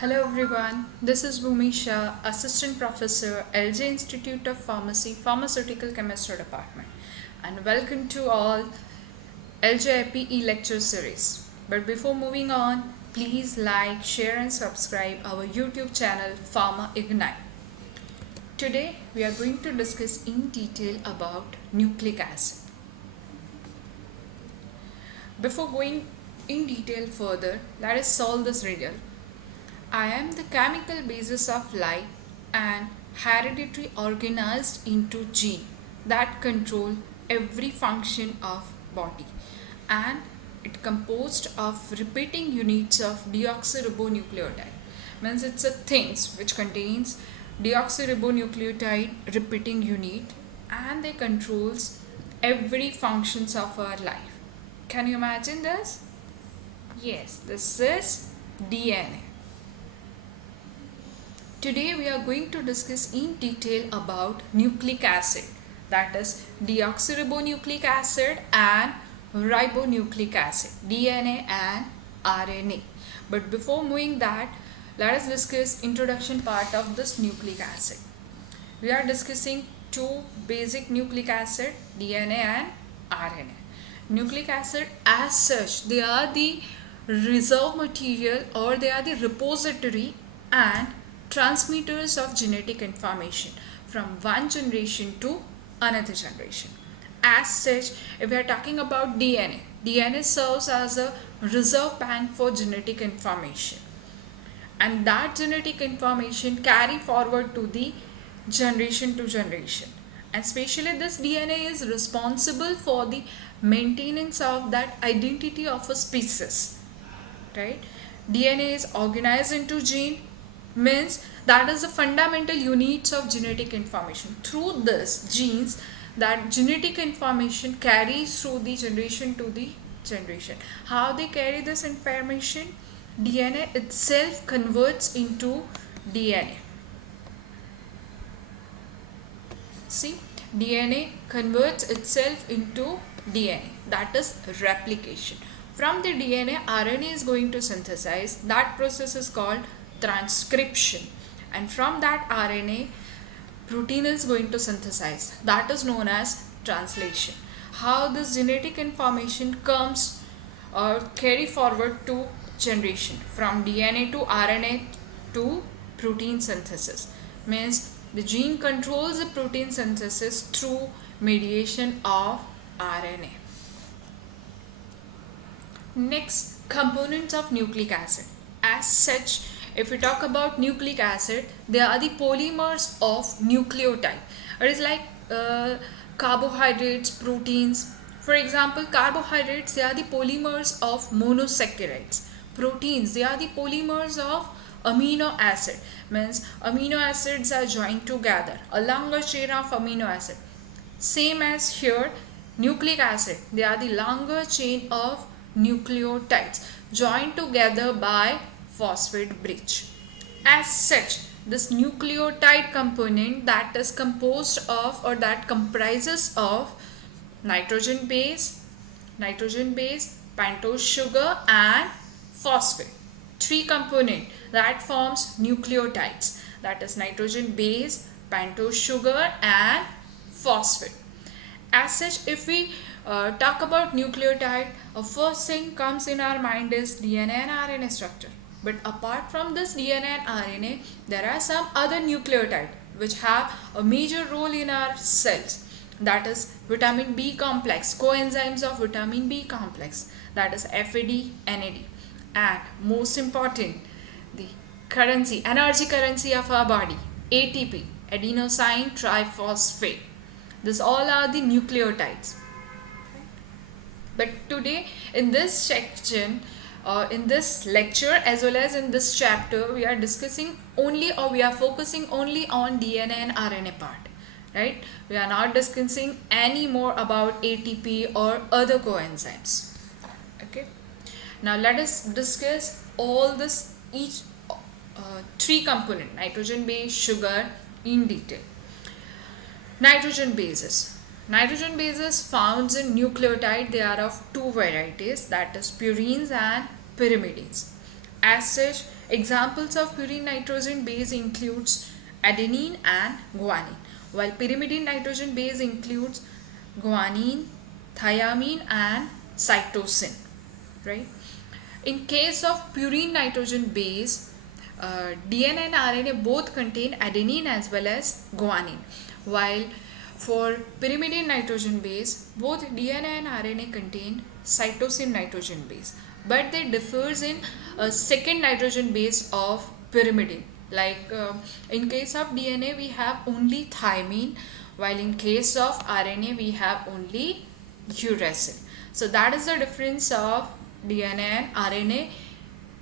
Hello everyone, this is Bhumisha, Assistant Professor, LJ Institute of Pharmacy, Pharmaceutical Chemistry Department, and welcome to all LJIPE lecture series. But before moving on, please like, share and subscribe our YouTube channel Pharma Ignite. Today we are going to discuss in detail about nucleic acid. Before going in detail further, let us solve this riddle. I am the chemical basis of life and hereditary organized into gene that control every function of body, and it composed of repeating units of deoxyribonucleotide. Means it's a things which contains deoxyribonucleotide repeating unit, and they controls every functions of our life. Can you imagine this? Yes, this is DNA. Today we are going to discuss in detail about nucleic acid, that is deoxyribonucleic acid and ribonucleic acid, DNA and RNA. But before moving that, let us discuss introduction part of this nucleic acid. We are discussing two basic nucleic acid, DNA and RNA. Nucleic acid as such, they are the reserve material or they are the repository and transmitters of genetic information from one generation to another generation. As such, if we are talking about DNA serves as a reserve bank for genetic information, and that genetic information carry forward to the generation to generation, and especially this DNA is responsible for the maintenance of that identity of a species, right? DNA is organized into gene, means that is the fundamental units of genetic information. Through this genes, that genetic information carries through the generation to the generation. How they carry this information? DNA itself converts into DNA. See, DNA converts itself into DNA, that is replication. From the DNA, RNA is going to synthesize. That process is called transcription, and from that RNA, protein is going to synthesize. That is known as translation. How this genetic information comes or carry forward to generation from DNA to RNA to protein synthesis, means the gene controls the protein synthesis through mediation of RNA. Next, components of nucleic acid. As such, if we talk about nucleic acid, they are the polymers of nucleotide. It is like carbohydrates, proteins. For example, carbohydrates, they are the polymers of monosaccharides. Proteins, they are the polymers of amino acid. Means amino acids are joined together, a longer chain of amino acid. Same as here, nucleic acid, they are the longer chain of nucleotides joined together by phosphate bridge. As such, this nucleotide component that is composed of or that comprises of nitrogen base, pentose sugar and phosphate. Three component that forms nucleotides, that is nitrogen base, pentose sugar and phosphate. As such, if we talk about nucleotide, first thing comes in our mind is DNA and RNA structure. But apart from this DNA and RNA, there are some other nucleotide which have a major role in our cells. That is vitamin B complex, coenzymes of vitamin B complex, that is FAD, NAD. And most important, the energy currency of our body, ATP, adenosine triphosphate. These all are the nucleotides. But today in this section, in this lecture as well as in this chapter, we are discussing only or we are focusing only on DNA and RNA part, right? We are not discussing any more about ATP or other coenzymes. Okay. Now let us discuss all this each three component, nitrogen base, sugar, in detail. Nitrogen bases. Nitrogen bases found in nucleotide, they are of two varieties, that is purines and pyrimidines. As such, Examples of purine nitrogen base includes adenine and guanine, while pyrimidine nitrogen base includes guanine, thiamine and cytosine, right? In case of purine nitrogen base, DNA and RNA both contain adenine as well as guanine, while for pyrimidine nitrogen base, both DNA and RNA contain cytosine nitrogen base, but they differs in a second nitrogen base of pyrimidine. Like in case of DNA, we have only thymine, while in case of RNA, we have only uracil. So that is the difference of DNA and RNA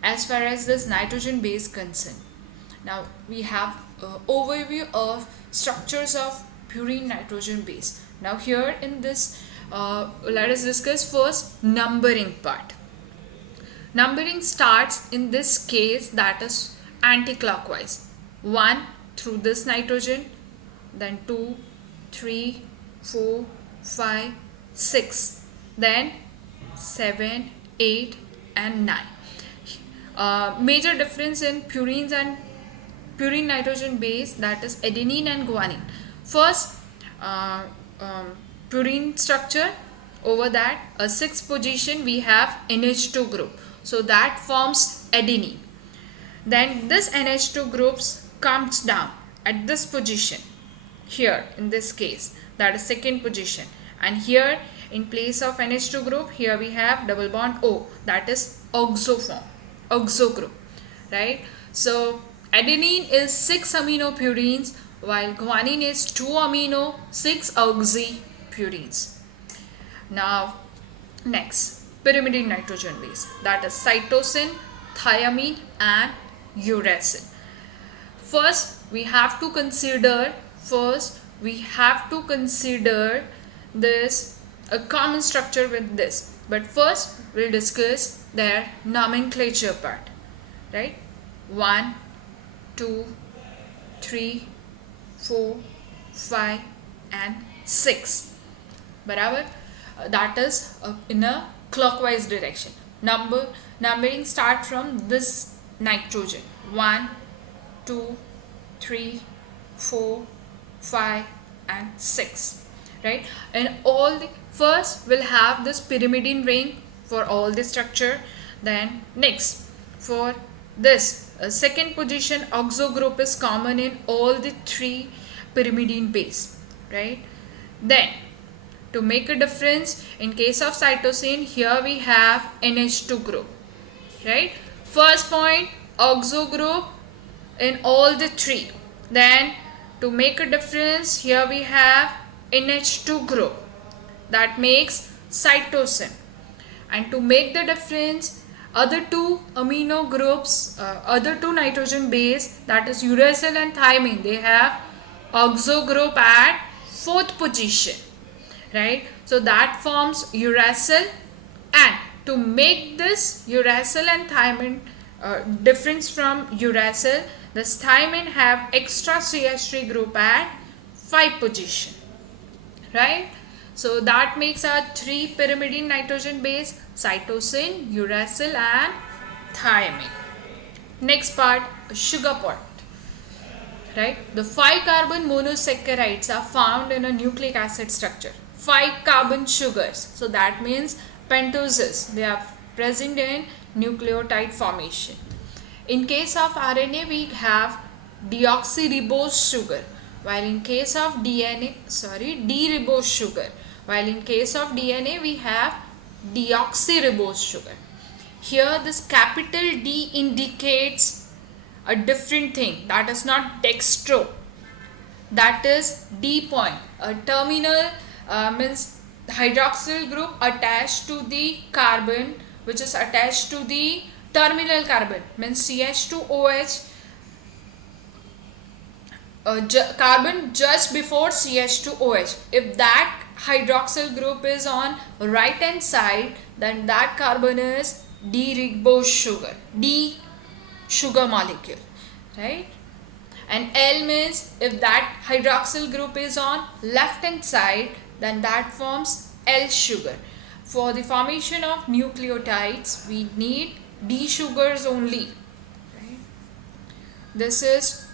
as far as this nitrogen base concerned. Now we have overview of structures of purine nitrogen base. Now here in this, let us discuss first numbering part. Numbering starts in this case, that is anti-clockwise. 1 through this nitrogen, then 2, 3, 4, 5, 6, then 7, 8 and 9. Major difference in purines and purine nitrogen base, that is adenine and guanine. First, purine structure, over that a 6th position we have NH2 group, so that forms adenine. Then this NH2 groups comes down at this position here in this case, that is 2nd position, and here in place of NH2 group, here we have double bond O, that is oxo form, oxo group, right? So adenine is 6 amino purines, while guanine is 2 amino 6 oxypurines. Now next, pyrimidine nitrogen base, that is cytosine, thiamine and uracil. First we have to consider this a common structure with this, but first we'll discuss their nomenclature part, right? 1, 2, 3, 4, 5 and 6, barabar. That is in a clockwise direction. Numbering start from this nitrogen, 1, 2, 3, 4, 5 and 6, right? And all the first will have this pyrimidine ring for all the structure. Then next, for this second position, oxo group is common in all the 3 pyrimidine base, right? Then to make a difference, in case of cytosine, here we have NH2 group, right? First point, oxo group in all the 3. Then to make a difference, here we have NH2 group, that makes cytosine. And to make the difference, other 2 amino groups, other 2 nitrogen base, that is uracil and thymine, they have oxo group at 4th position, right? So that forms uracil, and to make this uracil and thymine difference from uracil, this thymine have extra CH3 group at 5 position, right? So that makes our 3 pyrimidine nitrogen base: cytosine, uracil and thymine. Next part, sugar point, right? The 5 carbon monosaccharides are found in a nucleic acid structure. 5 carbon sugars, so that means pentoses, they are present in nucleotide formation. In case of RNA, we have deoxyribose sugar, while in case of D-ribose sugar, while in case of DNA, we have deoxyribose sugar. Here this capital D indicates a different thing, that is not dextro, that is D point, a terminal means hydroxyl group attached to the carbon, which is attached to the terminal carbon, means CH2OH, carbon just before CH2OH. If that hydroxyl group is on right hand side, then that carbon is D-ribose sugar, D sugar molecule, right? And L means if that hydroxyl group is on left hand side, then that forms L sugar. For the formation of nucleotides, we need D sugars only, right? This is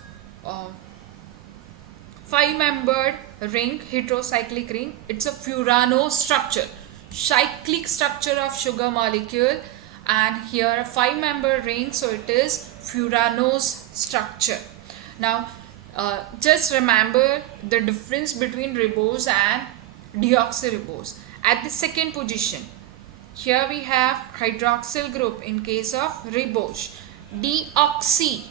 uh, 5-membered ring, heterocyclic ring. It's a Furano structure, cyclic structure of sugar molecule, and here a 5-member ring, so it is Furano's structure. Now just remember the difference between ribose and deoxyribose. At the second position, here we have hydroxyl group in case of ribose. Deoxy,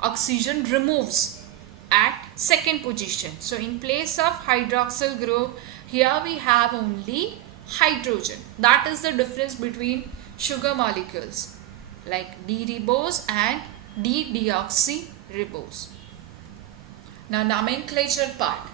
oxygen removes at second position. So in place of hydroxyl group, here we have only hydrogen. That is the difference between sugar molecules like D-ribose and D-deoxyribose. Now nomenclature part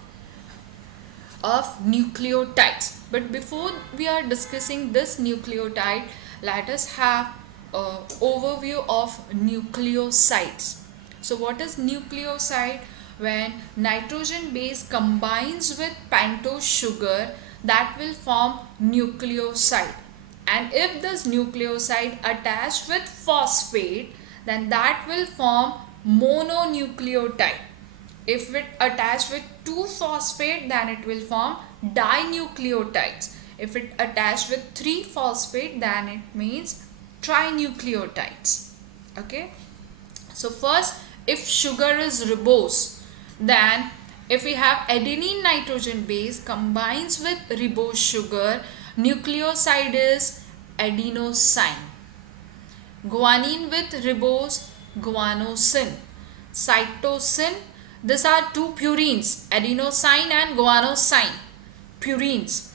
of nucleotides. But before we are discussing this nucleotide, let us have an overview of nucleosides. So what is nucleoside? When nitrogen base combines with pentose sugar, that will form nucleoside. And if this nucleoside attached with phosphate, then that will form mononucleotide. If it attached with 2-phosphate, then it will form dinucleotides. If it attached with 3-phosphate, then it means trinucleotides. Okay. So first, if sugar is ribose, then if we have adenine nitrogen base combines with ribose sugar, nucleoside is adenosine. Guanine with ribose, guanosine. Cytosine, these are two purines, adenosine and guanosine, purines.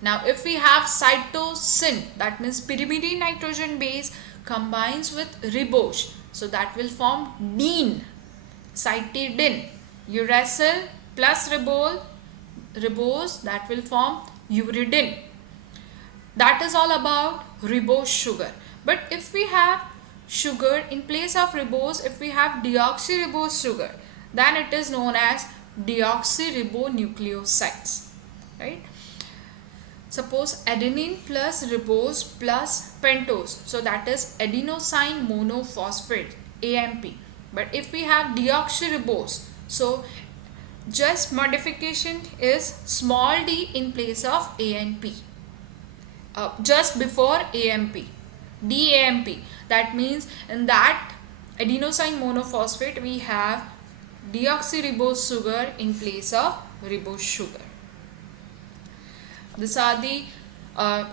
Now if we have cytosine, that means pyrimidine nitrogen base combines with ribose, so that will form dene. Cytidine, uracil plus ribose, that will form uridine. That is all about ribose sugar. But if we have sugar in place of ribose, if we have deoxyribose sugar, then it is known as deoxyribonucleosides, right? Suppose adenine plus ribose plus pentose, so that is adenosine monophosphate, AMP. But if we have deoxyribose, so just modification is small d in place of ANP, just before AMP, DAMP. That means in that adenosine monophosphate we have deoxyribose sugar in place of ribose sugar. These are the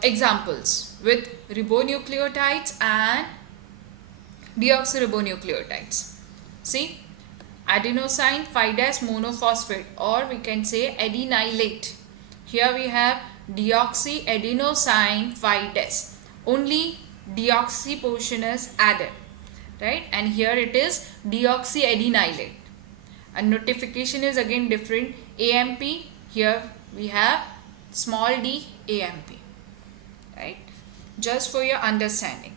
examples with ribonucleotides and deoxyribonucleotides. See, adenosine 5' monophosphate, or we can say adenylate. Here we have deoxyadenosine 5'. Only deoxy portion is added, right? And here it is deoxyadenylate. And notification is again different. AMP, here we have small d AMP, right? Just for your understanding.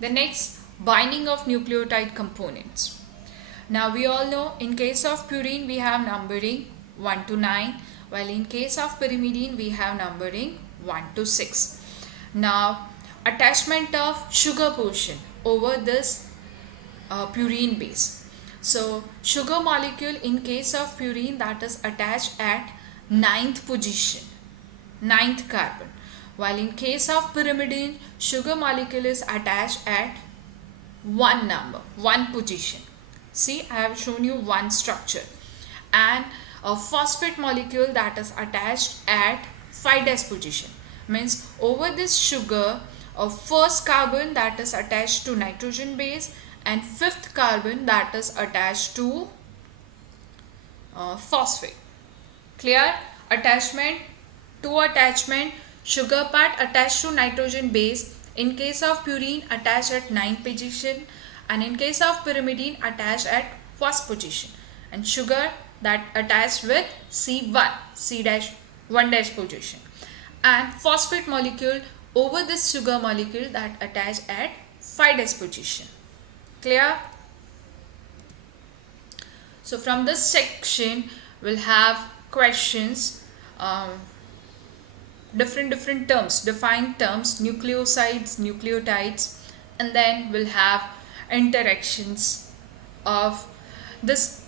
The next, binding of nucleotide components. Now we all know in case of purine we have numbering 1 to 9, while in case of pyrimidine we have numbering 1 to 6. Now attachment of sugar portion over this purine base. So sugar molecule in case of purine, that is attached at 9th position, 9th carbon, while in case of pyrimidine sugar molecule is attached at 1 number, 1 position. See, I have shown you one structure. And a phosphate molecule that is attached at 5' position, means over this sugar a first carbon that is attached to nitrogen base and 5th carbon that is attached to phosphate. Clear? Attachment, two attachment, sugar part attached to nitrogen base, in case of purine attached at 9th position, and in case of pyrimidine attached at 1st position, and sugar that attached with C1 position, and phosphate molecule over this sugar molecule that attached at 5' position. Clear? So from this section we'll have questions, different terms, defined terms, nucleosides, nucleotides, and then we'll have interactions of this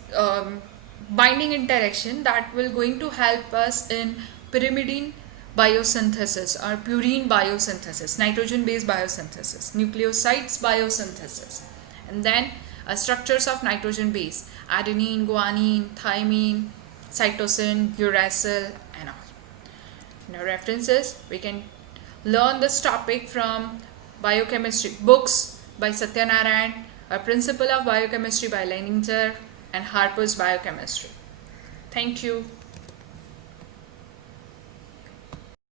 binding interaction that will going to help us in pyrimidine biosynthesis or purine biosynthesis, nitrogen based biosynthesis, nucleosides biosynthesis, and then structures of nitrogen base, adenine, guanine, thymine, cytosine, uracil, and all. Now references, we can learn this topic from biochemistry books by Satyanarayan, A Principle of Biochemistry by Leininger, and Harper's Biochemistry. Thank you.